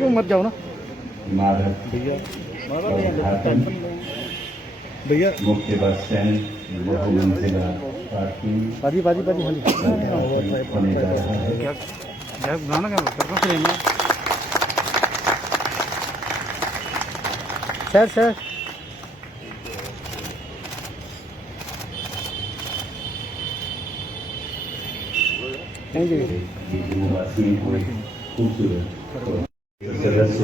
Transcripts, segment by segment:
क्यों मत जाओ ना भैया मुख्य बस स्टैंड बहुमंजिला पार्किंग बाजी बाजी बाजी होने जा रहा है। क्या बनाना क्या फ्रेम है सर थैंक यू खूबसूरत सदस्य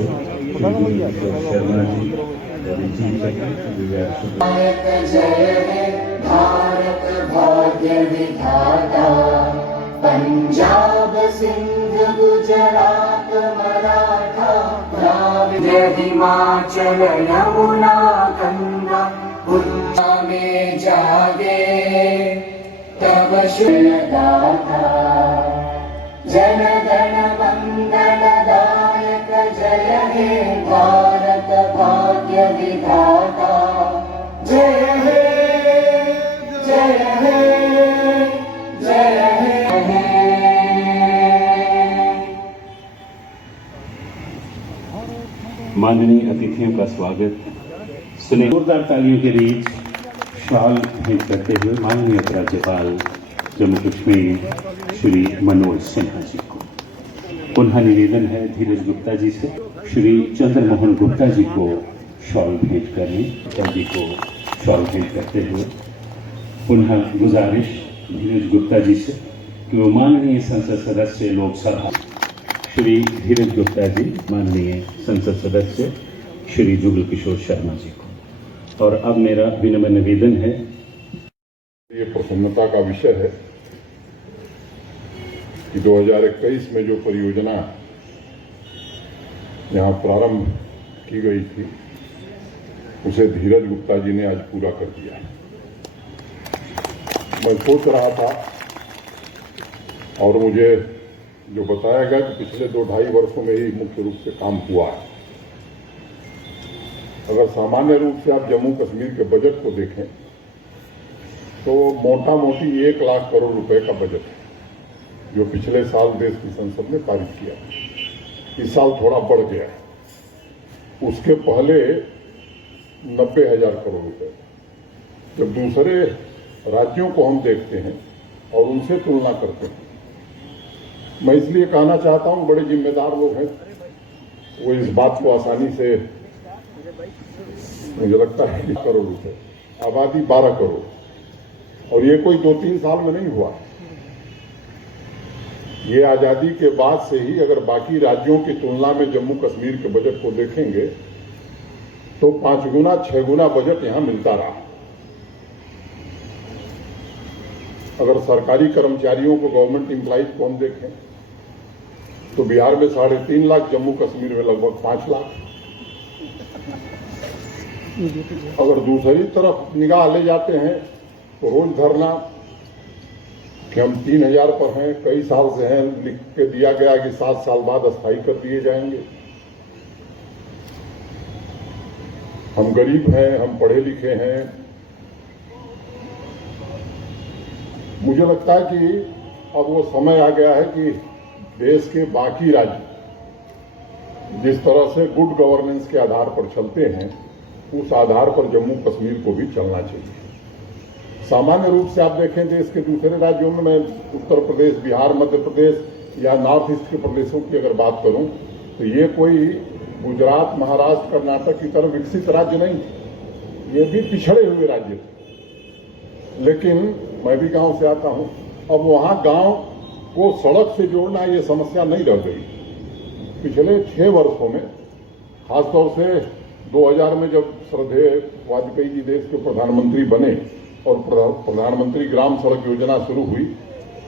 शर्मा जी जय हे भारत भाग्य विधाता पंजाब सिंध गुजरात मराठा द्राविड़ हिमाचल यमुना गंगा उच्चा में जागे तब शुभदाता जन गण मंगलदायक जय हे भारत भाग्य विधाता जय हे जय हे जय हे। माननीय अतिथियों का स्वागत सुने जोरदार तालियों के बीच शॉल भेंट करते हुए माननीय राज्यपाल जम्मू कश्मीर श्री मनोज सिन्हा जी को पुनः निवेदन है धीरज गुप्ता जी से श्री चंद्रमोहन गुप्ता जी को शॉल भेंट करने गुप्ता जी को शॉल भेंट करते हुए पुनः गुजारिश धीरज गुप्ता जी से कि वो माननीय संसद सदस्य लोकसभा श्री धीरज गुप्ता जी माननीय संसद सदस्य श्री जुगल किशोर शर्मा जी को। और अब मेरा विनम्र निवेदन है, ये प्रसन्नता का विषय है कि 2021 में जो परियोजना यहां प्रारंभ की गई थी उसे धीरज गुप्ता जी ने आज पूरा कर दिया। मैं सोच रहा था और मुझे जो बताया गया कि पिछले 2-2.5 वर्षों में ही मुख्य रूप से काम हुआ है। अगर सामान्य रूप से आप जम्मू कश्मीर के बजट को देखें तो मोटा मोटी 1 लाख करोड़ रुपए का बजट है जो पिछले साल देश की संसद ने पारित किया। इस साल थोड़ा बढ़ गया है। उसके पहले 90,000 करोड़ रुपए। जब दूसरे राज्यों को हम देखते हैं और उनसे तुलना करते हैं, मैं इसलिए कहना चाहता हूं बड़े जिम्मेदार लोग हैं, वो इस बात को आसानी से मुझे लगता है 20 करोड़ रुपए, आबादी 12 करोड़, और ये कोई 2-3 साल में नहीं हुआ। ये आजादी के बाद से ही अगर बाकी राज्यों की तुलना में जम्मू कश्मीर के बजट को देखेंगे तो 5 गुना 6 गुना बजट यहां मिलता रहा। अगर सरकारी कर्मचारियों को, गवर्नमेंट एम्प्लॉइज को हम देखें तो बिहार में 3.5 लाख, जम्मू कश्मीर में लगभग 5 लाख। अगर दूसरी तरफ निगाह ले जाते हैं तो रोज धरना कि हम 3,000 पर हैं, कई साल से हैं, लिख के दिया गया कि 7 साल बाद अस्थायी कर दिए जाएंगे। हम गरीब हैं, हम पढ़े लिखे हैं। मुझे लगता है कि अब वो समय आ गया है कि देश के बाकी राज्य जिस तरह से गुड गवर्नेंस के आधार पर चलते हैं उस आधार पर जम्मू कश्मीर को भी चलना चाहिए। सामान्य रूप से आप देखें देश के दूसरे राज्यों में, मैं उत्तर प्रदेश, बिहार, मध्य प्रदेश या नॉर्थ ईस्ट के प्रदेशों की अगर बात करूं तो ये कोई गुजरात, महाराष्ट्र, कर्नाटक की तरह विकसित राज्य नहीं, ये भी पिछड़े हुए राज्य थे। लेकिन मैं भी गांव से आता हूं, अब वहां गांव को सड़क से जोड़ना ये समस्या नहीं रह गई। पिछले 6 वर्षों में, खासतौर से 2000 में जब श्रद्धेय वाजपेयी जी देश के प्रधानमंत्री बने और प्रधानमंत्री ग्राम सड़क योजना शुरू हुई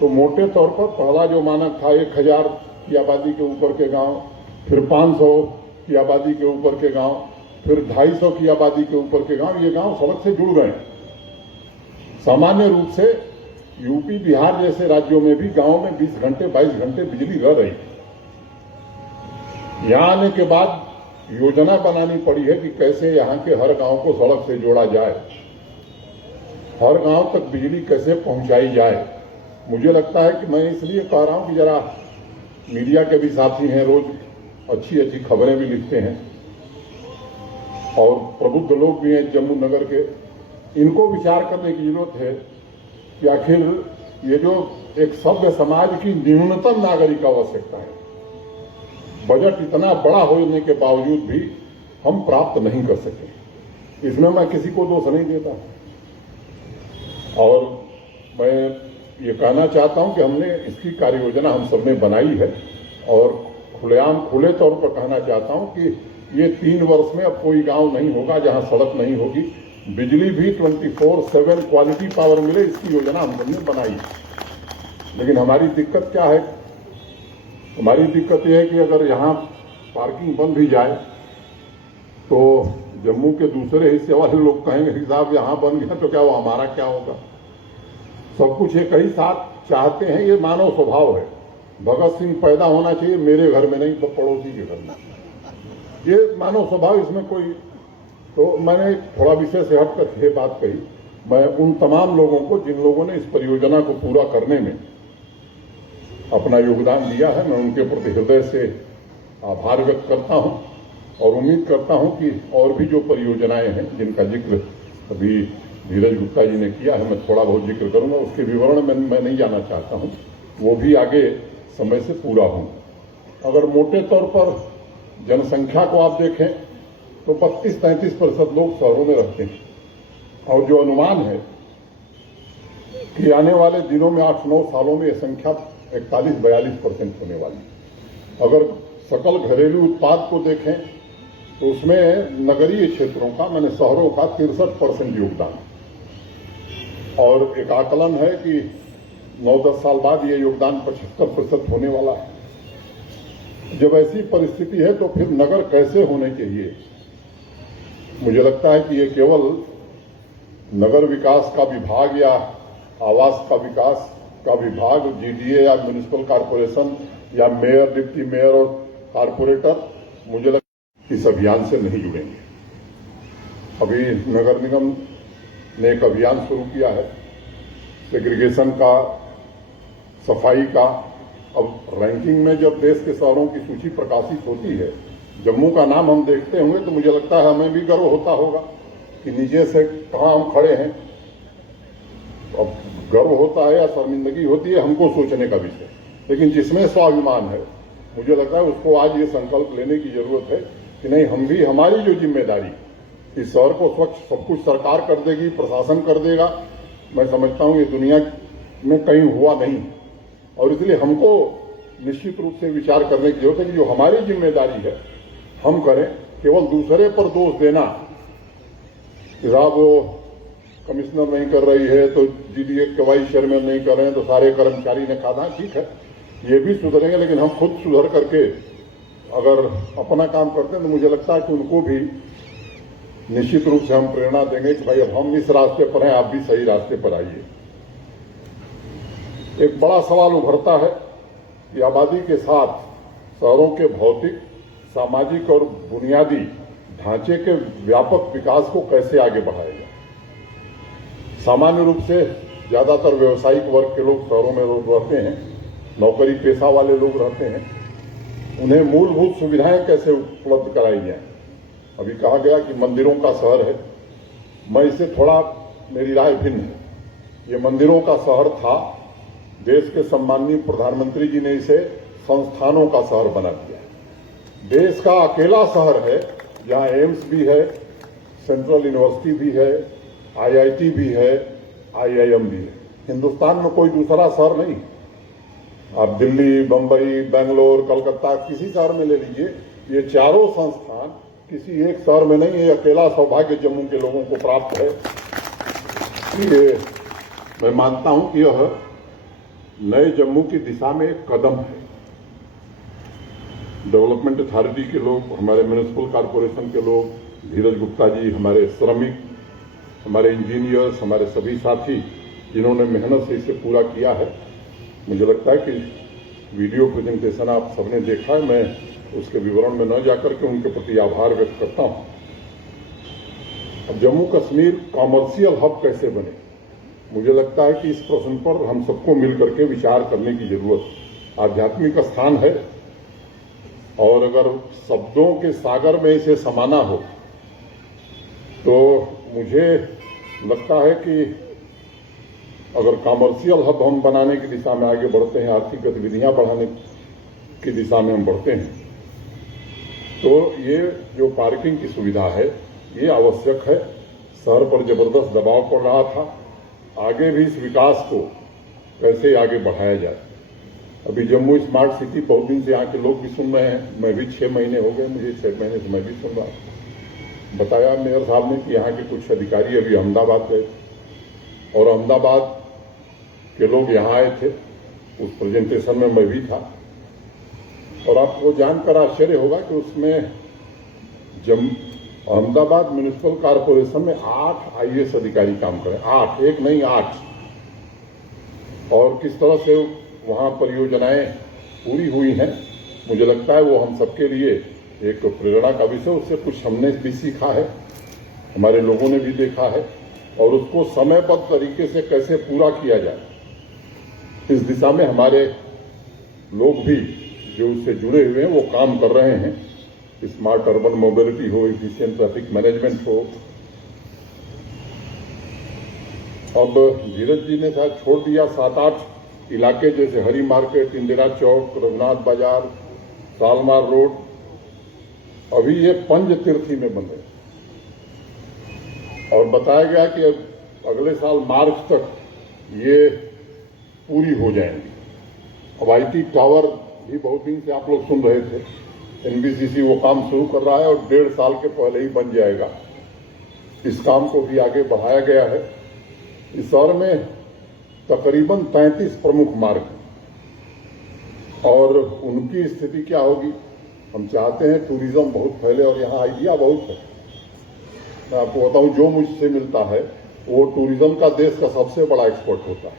तो मोटे तौर पर पहला जो मानक था 1000 की आबादी के ऊपर के गांव, फिर 500 की आबादी के ऊपर के गांव, फिर 250 की आबादी के ऊपर के गांव, ये गांव सड़क से जुड़ गए। सामान्य रूप से यूपी, बिहार जैसे राज्यों में भी गांव में 20 घंटे 22 घंटे बिजली रह रही थी। यहां आने के बाद योजना बनानी पड़ी है कि कैसे यहां के हर गांव को सड़क से जोड़ा जाए, हर गांव तक बिजली कैसे पहुंचाई जाए। मुझे लगता है कि मैं इसलिए कह रहा हूं कि जरा मीडिया के भी साथी हैं, रोज अच्छी अच्छी खबरें भी लिखते हैं और प्रबुद्ध लोग भी हैं जम्मू नगर के। इनको विचार करने की जरूरत है कि आखिर ये जो एक सभ्य समाज की न्यूनतम नागरिक आवश्यकता है, बजट इतना बड़ा होने के बावजूद भी हम प्राप्त नहीं कर सके। इसमें मैं किसी को दोष नहीं देता और मैं ये कहना चाहता हूं कि हमने इसकी कार्य योजना हम सबने बनाई है और खुलेआम खुले तौर पर कहना चाहता हूं कि ये 3 वर्ष में अब कोई गांव नहीं होगा जहां सड़क नहीं होगी। बिजली भी 24/7 क्वालिटी पावर मिले, इसकी योजना हम सबने बनाई है। लेकिन हमारी दिक्कत क्या है? हमारी दिक्कत यह है कि अगर यहां पार्किंग बंद भी जाए तो जम्मू के दूसरे हिस्से वाले लोग कहेंगे कि साहब यहां बन गया तो क्या वो हमारा क्या होगा। सब कुछ एक ही साथ चाहते हैं, ये मानव स्वभाव है। भगत सिंह पैदा होना चाहिए मेरे घर में नहीं तो पड़ोसी के घर में, ये मानव स्वभाव, इसमें कोई। तो मैंने थोड़ा विषय से हटकर ये बात कही। मैं उन तमाम लोगों को जिन लोगों ने इस परियोजना को पूरा करने में अपना योगदान दिया है, मैं उनके प्रति हृदय से आभार व्यक्त करता हूं और उम्मीद करता हूं कि और भी जो परियोजनाएं हैं जिनका जिक्र अभी धीरज गुप्ता जी ने किया है, मैं थोड़ा बहुत जिक्र करूंगा, उसके विवरण में मैं नहीं जाना चाहता हूं, वो भी आगे समय से पूरा हों। अगर मोटे तौर पर जनसंख्या को आप देखें तो 32-33% लोग शहरों में रहते हैं और जो अनुमान है कि आने वाले दिनों में 8-9 सालों में यह संख्या 41-42% होने वाली है। अगर सकल घरेलू उत्पाद को देखें तो उसमें नगरीय क्षेत्रों का, माने शहरों का 63% योगदान है और एक आकलन है कि 9-10 साल बाद ये योगदान 75% होने वाला है। जब ऐसी परिस्थिति है तो फिर नगर कैसे होने चाहिए? मुझे लगता है कि ये केवल नगर विकास का विभाग या आवास का विकास का विभाग, जीडीए या म्युनिसिपल कॉर्पोरेशन या मेयर, डिप्टी मेयर और कॉर्पोरेटर, मुझे लगता है इस अभियान से नहीं जुड़ेंगे। अभी नगर निगम ने एक अभियान शुरू किया है सेग्रीगेशन का, सफाई का। अब रैंकिंग में जब देश के शहरों की सूची प्रकाशित होती है, जम्मू का नाम हम देखते होंगे तो मुझे लगता है हमें भी गर्व होता होगा कि नीचे से कहां हम खड़े हैं। अब गर्व होता है या शर्मिंदगी होती है, हमको सोचने का विषय, लेकिन जिसमें स्वाभिमान है मुझे लगता है उसको आज ये संकल्प लेने की जरूरत है कि नहीं, हम भी, हमारी जो जिम्मेदारी, इस शहर को स्वच्छ सब कुछ सरकार कर देगी, प्रशासन कर देगा, मैं समझता हूं ये दुनिया में कहीं हुआ नहीं और इसलिए हमको निश्चित रूप से विचार करने की जरूरत है कि जो हमारी जिम्मेदारी है हम करें। केवल दूसरे पर दोष देना कि साहब वो कमिश्नर नहीं कर रही है तो जीडीए के वाइस चेयरमैन नहीं कर रहे हैं तो सारे कर्मचारी ने खाना, ठीक है, ये भी सुधरेंगे, लेकिन हम खुद सुधर करके अगर अपना काम करते हैं तो मुझे लगता है कि उनको भी निश्चित रूप से हम प्रेरणा देंगे कि भाई अब हम इस रास्ते पर हैं, आप भी सही रास्ते पर आइए। एक बड़ा सवाल उभरता है कि आबादी के साथ शहरों के भौतिक, सामाजिक और बुनियादी ढांचे के व्यापक विकास को कैसे आगे बढ़ाया जाए। सामान्य रूप से ज्यादातर व्यवसायिक वर्ग के लोग शहरों में रहते हैं, नौकरी पेशा वाले लोग रहते हैं, उन्हें मूलभूत सुविधाएं कैसे उपलब्ध कराई जाए। अभी कहा गया कि मंदिरों का शहर है, मैं इसे थोड़ा, मेरी राय भिन्न है। ये मंदिरों का शहर था, देश के सम्माननीय प्रधानमंत्री जी ने इसे संस्थानों का शहर बना दिया। देश का अकेला शहर है जहां एम्स भी है, सेंट्रल यूनिवर्सिटी भी है, आईआईटी भी है, आईआईएम भी है। हिंदुस्तान में कोई दूसरा शहर नहीं। आप दिल्ली, बंबई, बेंगलोर, कलकत्ता, किसी शहर में ले लीजिए, ये चारों संस्थान किसी एक शहर में नहीं है। ये अकेला सौभाग्य जम्मू के लोगों को प्राप्त है। ये मैं मानता हूं कि यह नए जम्मू की दिशा में एक कदम है। डेवलपमेंट अथॉरिटी के लोग, हमारे म्युनिसिपल कॉर्पोरेशन के लोग, धीरज गुप्ता जी, हमारे श्रमिक, हमारे इंजीनियर्स, हमारे सभी साथी जिन्होंने मेहनत से इसे पूरा किया है, मुझे लगता है कि वीडियो प्रेजेंटेशन आप सबने देखा है, मैं उसके विवरण में न जाकर के उनके प्रति आभार व्यक्त करता हूं। अब जम्मू कश्मीर कॉमर्शियल हब कैसे बने, मुझे लगता है कि इस प्रश्न पर हम सबको मिलकर के विचार करने की जरूरत। आध्यात्मिक स्थान है, और अगर शब्दों के सागर में इसे समाना हो तो मुझे लगता है कि अगर कॉमर्शियल हब हम बनाने की दिशा में आगे बढ़ते हैं, आर्थिक गतिविधियां बढ़ाने की दिशा में हम बढ़ते हैं, तो ये जो पार्किंग की सुविधा है ये आवश्यक है। शहर पर जबरदस्त दबाव पड़ रहा था, आगे भी इस विकास को कैसे आगे बढ़ाया जाए। अभी जम्मू स्मार्ट सिटी बहुत दिन से यहाँ के लोग भी सुन रहे हैं, मैं भी 6 महीने हो गए, मुझे 6 महीने से मैं भी सुन रहा हूं। बताया मेयर साहब ने कि यहाँ के कुछ अधिकारी अभी अहमदाबाद गए और अहमदाबाद के लोग यहाँ आए थे, उस प्रेजेंटेशन में मैं भी था और आपको जानकर आश्चर्य होगा कि उसमें अहमदाबाद म्युनिसिपल कॉर्पोरेशन में 8 आईएएस अधिकारी काम करें, 8, एक नहीं 8, और किस तरह से वहां परियोजनाएं पूरी हुई हैं, मुझे लगता है वो हम सबके लिए एक प्रेरणा का विषय। उससे कुछ हमने भी सीखा है, हमारे लोगों ने भी देखा है और उसको समयबद्ध तरीके से कैसे पूरा किया जाए, इस दिशा में हमारे लोग भी जो उससे जुड़े हुए हैं वो काम कर रहे हैं। स्मार्ट अर्बन मोबिलिटी हो, इफिशिएंट ट्रैफिक मैनेजमेंट हो। अब धीरज जी ने शायद छोड़ दिया 7-8 इलाके जैसे हरी मार्केट, इंदिरा चौक, रघुनाथ बाजार, सालमार रोड, अभी ये पंज तीर्थी में बन रहे और बताया गया कि अब अगले साल मार्च तक ये पूरी हो जाएंगी। अब आईटी टावर भी बहुत दिन से आप लोग सुन रहे थे, एनबीसीसी वो काम शुरू कर रहा है और 1.5 साल के पहले ही बन जाएगा। इस काम को भी आगे बढ़ाया गया है। इस शहर में तकरीबन 33 प्रमुख मार्ग और उनकी स्थिति क्या होगी। हम चाहते हैं टूरिज्म बहुत फैले और यहाँ आइडिया बहुत है। मैं आपको बताऊं, जो मुझसे मिलता है वो टूरिज्म का देश का सबसे बड़ा एक्सपर्ट होता है,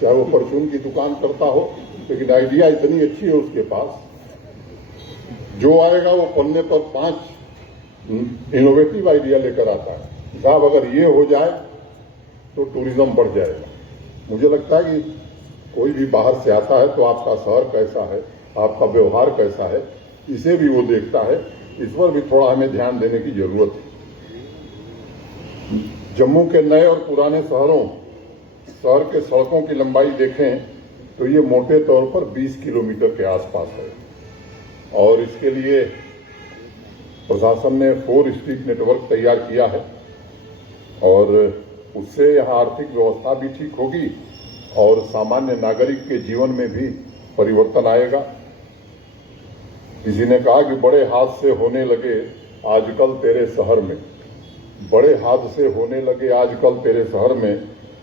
चाहे वो परचून की दुकान करता हो, लेकिन आइडिया इतनी अच्छी है उसके पास, जो आएगा वो पन्ने पर 5 इनोवेटिव आइडिया लेकर आता है। साहब अगर ये हो जाए तो टूरिज्म बढ़ जाएगा। मुझे लगता है कि कोई भी बाहर से आता है तो आपका शहर कैसा है, आपका व्यवहार कैसा है, इसे भी वो देखता है। इस पर भी थोड़ा हमें ध्यान देने की जरूरत है। जम्मू के नए और पुराने शहर के सड़कों की लंबाई देखें तो ये मोटे तौर पर 20 किलोमीटर के आसपास है और इसके लिए प्रशासन ने 4 स्ट्रीट नेटवर्क तैयार किया है और उससे यहाँ आर्थिक व्यवस्था भी ठीक होगी और सामान्य नागरिक के जीवन में भी परिवर्तन आएगा। किसी ने कहा कि बड़े हादसे होने लगे आजकल तेरे शहर में, बड़े हादसे होने लगे आजकल तेरे शहर में,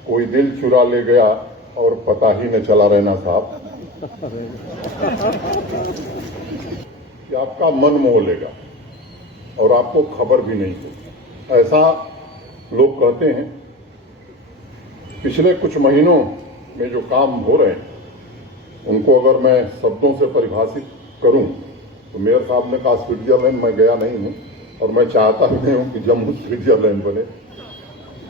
कोई दिल चुरा ले गया और पता ही न चला। रहना साहब कि आपका मन मोह लेगा और आपको खबर भी नहीं होगी, ऐसा लोग कहते हैं। पिछले कुछ महीनों में जो काम हो रहे हैं उनको अगर मैं शब्दों से परिभाषित करूं तो मेयर साहब ने कहा स्विट्जरलैंड, मैं गया नहीं हूं और मैं चाहता भी नहीं हूं कि जम्मू स्विट्जरलैंड बने,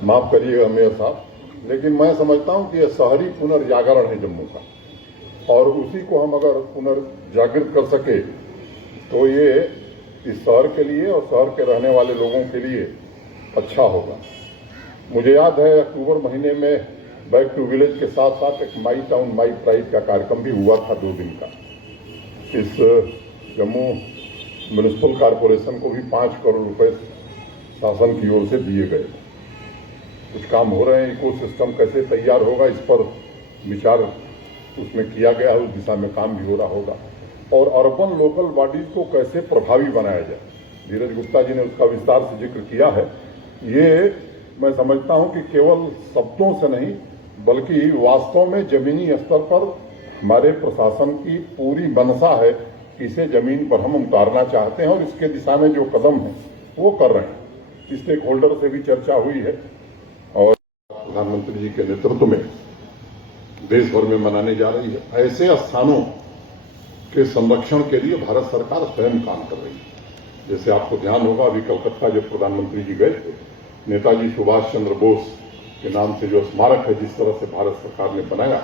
माफ करिएगा मेयर साहब, लेकिन मैं समझता हूं कि यह शहरी पुनर्जागरण है जम्मू का और उसी को हम अगर पुनर्जागृत कर सके तो ये इस शहर के लिए और शहर के रहने वाले लोगों के लिए अच्छा होगा। मुझे याद है अक्टूबर महीने में बैक टू विलेज के साथ साथ एक माई टाउन माई प्राइड का कार्यक्रम भी हुआ था 2 दिन का। इस जम्मू म्युनिसिपल कॉर्पोरेशन को भी 5 करोड़ रुपए शासन की ओर से दिए गए। कुछ काम हो रहे हैं, इकोसिस्टम कैसे तैयार होगा इस पर विचार उसमें किया गया है, उस दिशा में काम भी हो रहा होगा और अर्बन लोकल बॉडीज को कैसे प्रभावी बनाया जाए। धीरज गुप्ता जी ने उसका विस्तार से जिक्र किया है। ये मैं समझता हूं कि केवल शब्दों से नहीं बल्कि वास्तव में जमीनी स्तर पर हमारे प्रशासन की पूरी मनसा है कि इसे जमीन पर हम उतारना चाहते हैं और इसके दिशा में जो कदम है वो कर रहे हैं। स्टेक होल्डर से भी चर्चा हुई है और प्रधानमंत्री जी के नेतृत्व में देश भर में मनाने जा रही है। ऐसे स्थानों के संरक्षण के लिए भारत सरकार स्वयं काम कर रही है। जैसे आपको ध्यान होगा, अभी कलकत्ता जब प्रधानमंत्री जी गए थे, नेताजी सुभाष चंद्र बोस के नाम से जो स्मारक है जिस तरह से भारत सरकार ने बनाया,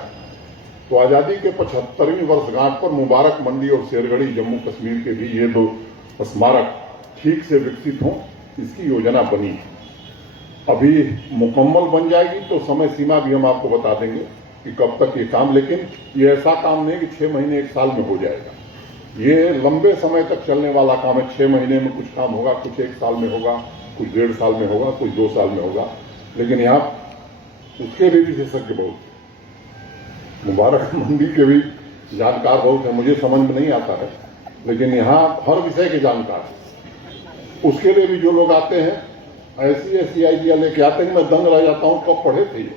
तो आजादी के 75वीं वर्षगांठ पर मुबारक मंडी और शेरगढ़ी जम्मू कश्मीर के भी ये दो स्मारक ठीक से विकसित हों, इसकी योजना बनी। अभी मुकम्मल बन जाएगी तो समय सीमा भी हम आपको बता देंगे कि कब तक ये काम, लेकिन ये ऐसा काम नहीं कि 6 महीने 1 साल में हो जाएगा। ये लंबे समय तक चलने वाला काम है। 6 महीने में कुछ काम होगा, कुछ 1 साल में होगा, कुछ 1.5 साल में होगा, कुछ 2 साल में होगा, लेकिन यहाँ उसके भी विशेषज्ञ बहुत, मुबारक मंडी के भी जानकार बहुत है। मुझे समझ में नहीं आता है, लेकिन यहाँ हर विषय के जानकार है। उसके लिए भी जो लोग आते हैं ऐसी आइडिया लेके आते हैं, मैं दंग रह जाता हूँ कब पढ़े थे ये।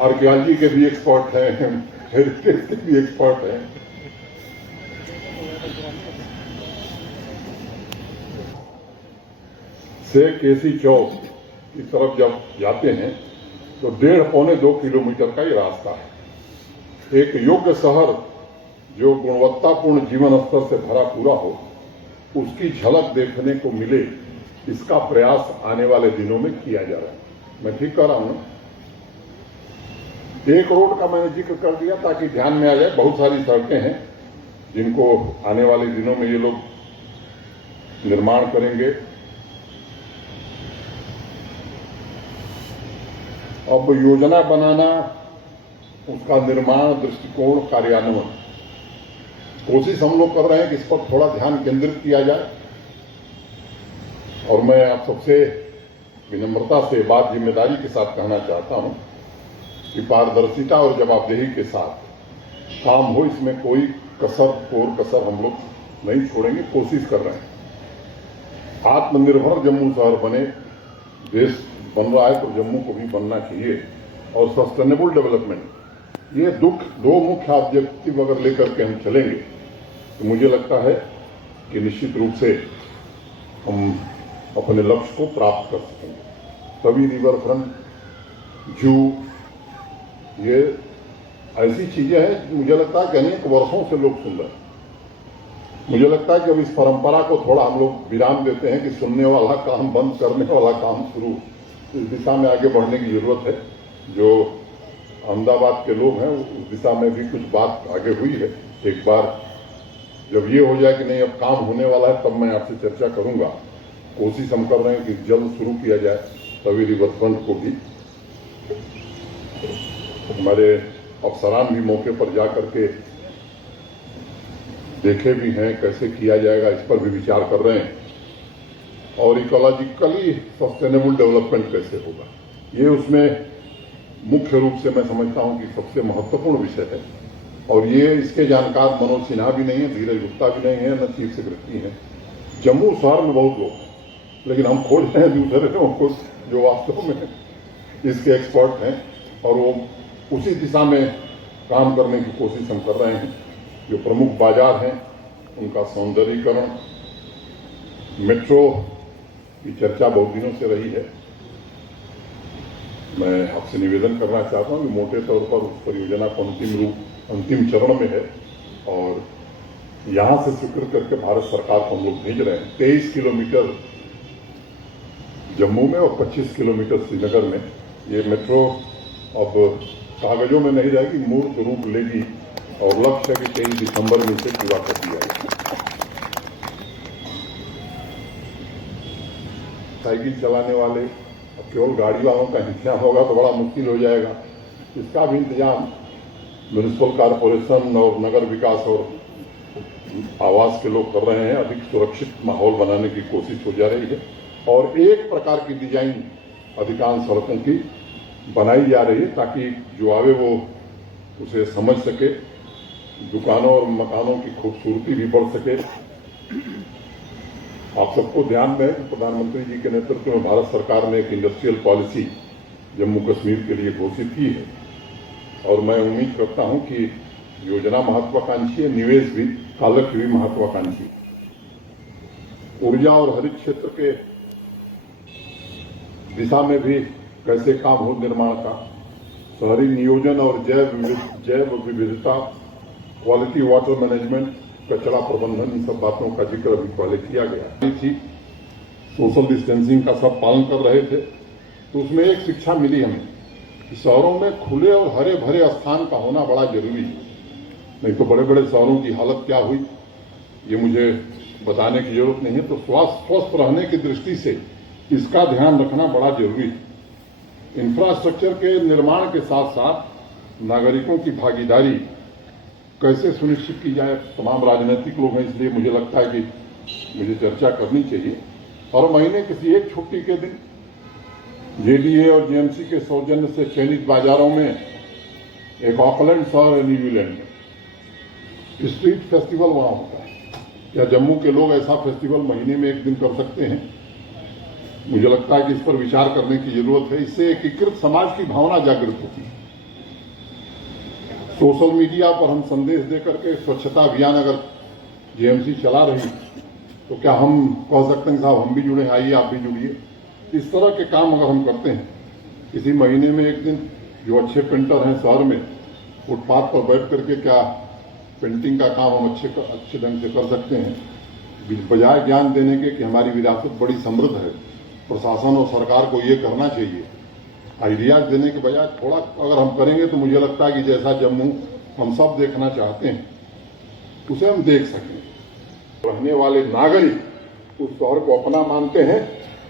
आर्कियोलॉजी के भी एक्सपर्ट हैं, हेरिटेज के भी एक्सपर्ट हैं। से केसी चौक की तरफ जब जाते हैं तो 1.5-2 किलोमीटर का ये रास्ता है। एक योग्य शहर जो गुणवत्तापूर्ण जीवन स्तर से भरा पूरा हो, उसकी झलक देखने को मिले, इसका प्रयास आने वाले दिनों में किया जा रहा है। मैं ठीक कह रहा हूं ना? एक रोड का मैंने जिक्र कर दिया ताकि ध्यान में आ जाए। बहुत सारी सड़कें हैं जिनको आने वाले दिनों में ये लोग निर्माण करेंगे। अब योजना बनाना, उसका निर्माण, दृष्टिकोण, कार्यान्वयन, कोशिश हम लोग कर रहे हैं कि इस पर थोड़ा ध्यान केंद्रित किया जाए। और मैं आप सबसे विनम्रता से बात जिम्मेदारी के साथ कहना चाहता हूं कि पारदर्शिता और जवाबदेही के साथ काम हो, इसमें कोई कसर हम लोग नहीं छोड़ेंगे। कोशिश कर रहे हैं आत्मनिर्भर जम्मू शहर बने। देश बन रहा है तो जम्मू को भी बनना चाहिए। और सस्टेनेबल डेवलपमेंट, ये दो मुख्य ऑब्जेक्टिव अगर लेकर के हम चलेंगे तो मुझे लगता है कि निश्चित रूप से हम अपने लक्ष्य को प्राप्त कर सकेंगे। तभी रिवर फ्रंट, जू, ये ऐसी चीजें हैं मुझे लगता है कि अनेक वर्षों से लोग सुन रहे हैं। मुझे लगता है कि अब इस परंपरा को थोड़ा हम लोग विराम देते हैं कि सुनने वाला काम बंद, करने वाला काम शुरू। इस दिशा में आगे बढ़ने की जरूरत है। जो अहमदाबाद के लोग हैं उस दिशा में भी कुछ बात आगे हुई है। एक बार जब ये हो जाए कि नहीं अब काम होने वाला है, तब मैं आपसे चर्चा करूंगा। कोशिश हम कर रहे हैं कि जल्द शुरू किया जाए। तभी रिवर फ्रंट को भी हमारे अफसरान भी मौके पर जा करके देखे भी हैं कैसे किया जाएगा, इस पर भी विचार कर रहे हैं। और इकोलॉजिकली सस्टेनेबल डेवलपमेंट कैसे होगा, ये उसमें मुख्य रूप से मैं समझता हूं कि सबसे महत्वपूर्ण विषय है। और ये इसके जानकार मनोज सिन्हा भी नहीं है, धीरज गुप्ता भी नहीं है, न चीफ सेक्रेटरी है। जम्मू शहर में बहुत लोग हैं, लेकिन हम खोज रहे हैं दूसरे लोगों को जो वास्तव में इसके एक्सपर्ट हैं, और वो उसी दिशा में काम करने की कोशिश हम कर रहे हैं। जो प्रमुख बाजार हैं उनका सौंदर्यीकरण, मेट्रो की चर्चा बहुत दिनों से रही है। मैं आपसे निवेदन करना चाहता हूं कि मोटे तौर पर उस परियोजना को अंतिम चरण में है और यहां से स्वीकृत करके भारत सरकार को हम लोग भेज रहे हैं। 23 किलोमीटर जम्मू में और 25 किलोमीटर श्रीनगर में। ये मेट्रो अब कागजों में नहीं रहेगी, मूर्त रूप लेगी और लक्ष्य है कि 23 दिसंबर में इसे पूरा कर दिया जाएगा। साइकिल चलाने वाले, अब केवल गाड़ी वालों का इंतजाम होगा तो बड़ा मुश्किल हो जाएगा। इसका भी इंतजाम म्युनिसिपल कॉरपोरेशन और नगर विकास और आवास के लोग कर रहे हैं। अधिक सुरक्षित माहौल बनाने की कोशिश हो जा रही है और एक प्रकार की डिजाइन अधिकांश सड़कों की बनाई जा रही है ताकि जो आवे वो उसे समझ सके, दुकानों और मकानों की खूबसूरती भी बढ़ सके। आप सबको ध्यान में, प्रधानमंत्री जी के नेतृत्व में भारत सरकार ने एक इंडस्ट्रियल पॉलिसी जम्मू कश्मीर के लिए घोषित की है और मैं उम्मीद करता हूं कि योजना महत्वाकांक्षी है, निवेश भी, कालक भी महत्वाकांक्षी। ऊर्जा और हरित क्षेत्र के दिशा में भी कैसे काम हो निर्माण का, शहरी नियोजन और जैव विविधता, क्वालिटी वाटर मैनेजमेंट, कचरा प्रबंधन, इन सब बातों का जिक्र अभी पहले किया गया थी। सोशल डिस्टेंसिंग का सब पालन कर रहे थे तो उसमें एक शिक्षा मिली हमें शहरों में खुले और हरे भरे स्थान का होना बड़ा जरूरी है। नहीं तो बड़े बड़े शहरों की हालत क्या हुई ये मुझे बताने की जरूरत नहीं है। तो स्वस्थ रहने की दृष्टि से इसका ध्यान रखना बड़ा जरूरी है। इंफ्रास्ट्रक्चर के निर्माण के साथ साथ नागरिकों की भागीदारी कैसे सुनिश्चित की जाए, तमाम राजनीतिक लोग हैं, इसलिए मुझे लगता है कि मुझे चर्चा करनी चाहिए। हर महीने किसी एक छुट्टी के दिन जेडीए और जेएमसी के सौजन्य से चयनित बाजारों में एक ऑकलैंड शहर है न्यूजीलैंड में स्ट्रीट फेस्टिवल वहां होता है। क्या जम्मू के लोग ऐसा फेस्टिवल महीने में एक दिन कर सकते हैं? मुझे लगता है कि इस पर विचार करने की जरूरत है। इससे एकीकृत समाज की भावना जागृत होती है। सोशल मीडिया पर हम संदेश देकर के स्वच्छता अभियान अगर जेएमसी चला रही तो क्या हम कह सकते हैं साहब हम भी जुड़े, आइए आप भी जुड़िए। इस तरह के काम अगर हम करते हैं किसी महीने में एक दिन, जो अच्छे पेंटर हैं शहर में फुटपाथ पर बैठ करके क्या पेंटिंग का काम हम अच्छे ढंग से कर सकते हैं। बजाय ज्ञान देने के कि हमारी विरासत बड़ी समृद्ध है, प्रशासन और सरकार को ये करना चाहिए, आइडियाज देने के बजाय थोड़ा अगर हम करेंगे तो मुझे लगता है कि जैसा जम्मू हम सब देखना चाहते हैं उसे हम देख सकें। रहने वाले नागरिक उस शहर को अपना मानते हैं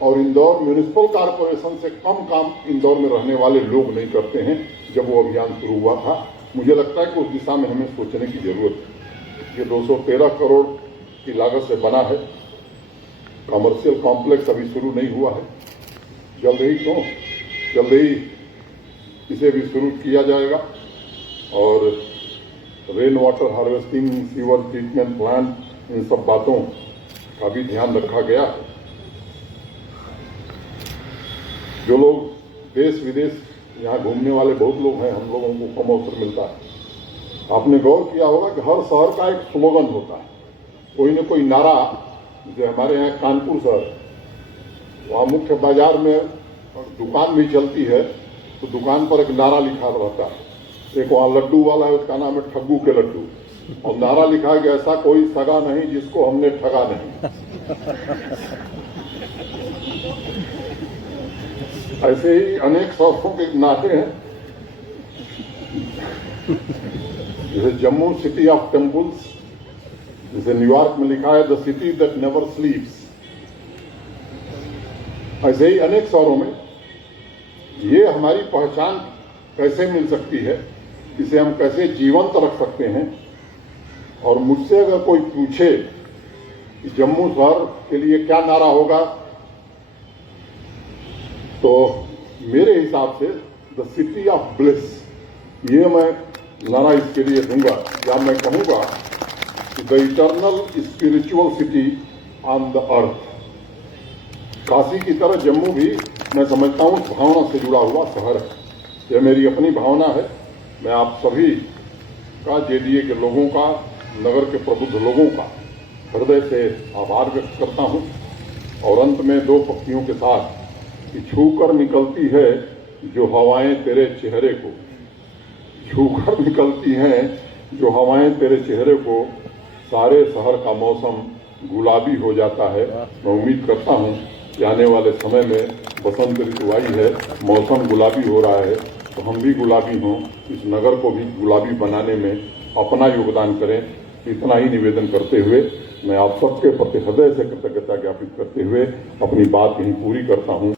और इंदौर म्यूनिसिपल कॉर्पोरेशन से कम काम इंदौर में रहने वाले लोग नहीं करते हैं। जब वो अभियान शुरू हुआ था मुझे लगता है कि उस दिशा में हमें सोचने की जरूरत है। ये 213 करोड़ की लागत से बना है। कमर्शियल कॉम्प्लेक्स अभी शुरू नहीं हुआ है, जल्द ही इसे भी शुरू किया जाएगा। और rain water harvesting, sewer treatment plant, इन सब बातों का भी ध्यान रखा गया है। जो लोग देश विदेश यहाँ घूमने वाले बहुत लोग हैं, हम लोगों को कम अवसर मिलता है। आपने गौर किया होगा कि हर शहर का एक स्लोगन होता है, कोई न कोई नारा। जैसे हमारे यहाँ कानपुर शहर, वहाँ मुख्य बाजार में दुकान भी चलती है तो दुकान पर एक नारा लिखा रहता है। एक वहाँ लड्डू वाला है, उसका नाम है ठग्गू के लड्डू, और नारा लिखा है कि ऐसा कोई सगा नहीं जिसको हमने ठगा नहीं। ऐसे ही अनेक शहरों के नारे हैं। जैसे जम्मू सिटी ऑफ टेम्पल्स, जैसे न्यूयॉर्क में लिखा है द सिटी दैट नेवर स्लीप्स। ऐसे ही अनेक शहरों में ये हमारी पहचान कैसे मिल सकती है, इसे हम कैसे जीवंत रख सकते हैं। और मुझसे अगर कोई पूछे कि जम्मू शहर के लिए क्या नारा होगा, तो मेरे हिसाब से द सिटी ऑफ ब्लिस, ये मैं नारा इसके लिए दूंगा। या मैं कहूंगा कि the eternal spiritual city on the earth. Kashi की तरह जम्मू भी मैं समझता हूं भावना से जुड़ा हुआ शहर है। यह मेरी अपनी भावना है। मैं आप सभी का, जेडीए के लोगों का, नगर के प्रबुद्ध लोगों का हृदय से आभार व्यक्त करता हूं। और अंत में दो पंक्तियों के साथ कि छूकर निकलती है जो हवाएं तेरे चेहरे को, छूकर निकलती हैं जो हवाएं तेरे चेहरे को, सारे शहर का मौसम गुलाबी हो जाता है। मैं उम्मीद करता हूं कि आने वाले समय में बसंत ऋतु आई है, मौसम गुलाबी हो रहा है, तो हम भी गुलाबी हों, इस नगर को भी गुलाबी बनाने में अपना योगदान करें। इतना ही निवेदन करते हुए मैं आप सबके प्रति हृदय से कृतज्ञता ज्ञापित करते हुए अपनी बात यहीं पूरी करता हूं।